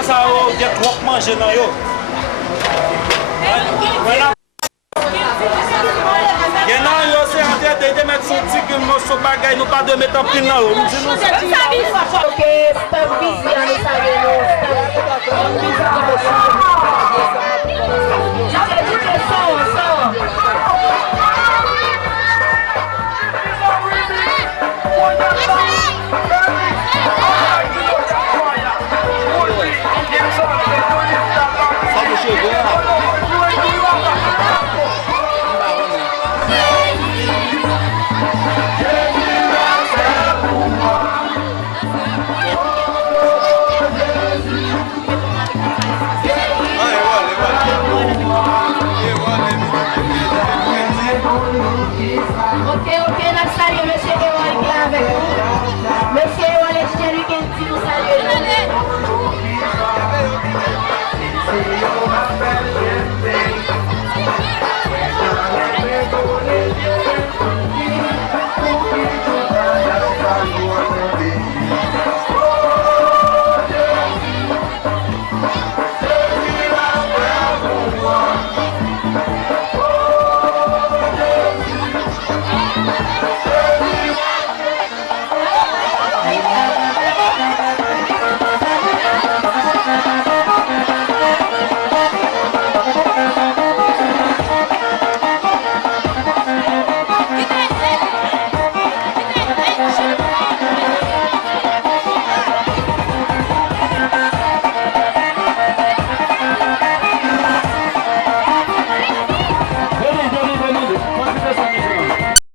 bagay sa yo, get wok manje nan yo. Gen nan yo se an de mettre son petit que morceau bagay nous pas de mettre en pile nan yo. Nous disons ça. Ok, stop busy on the side.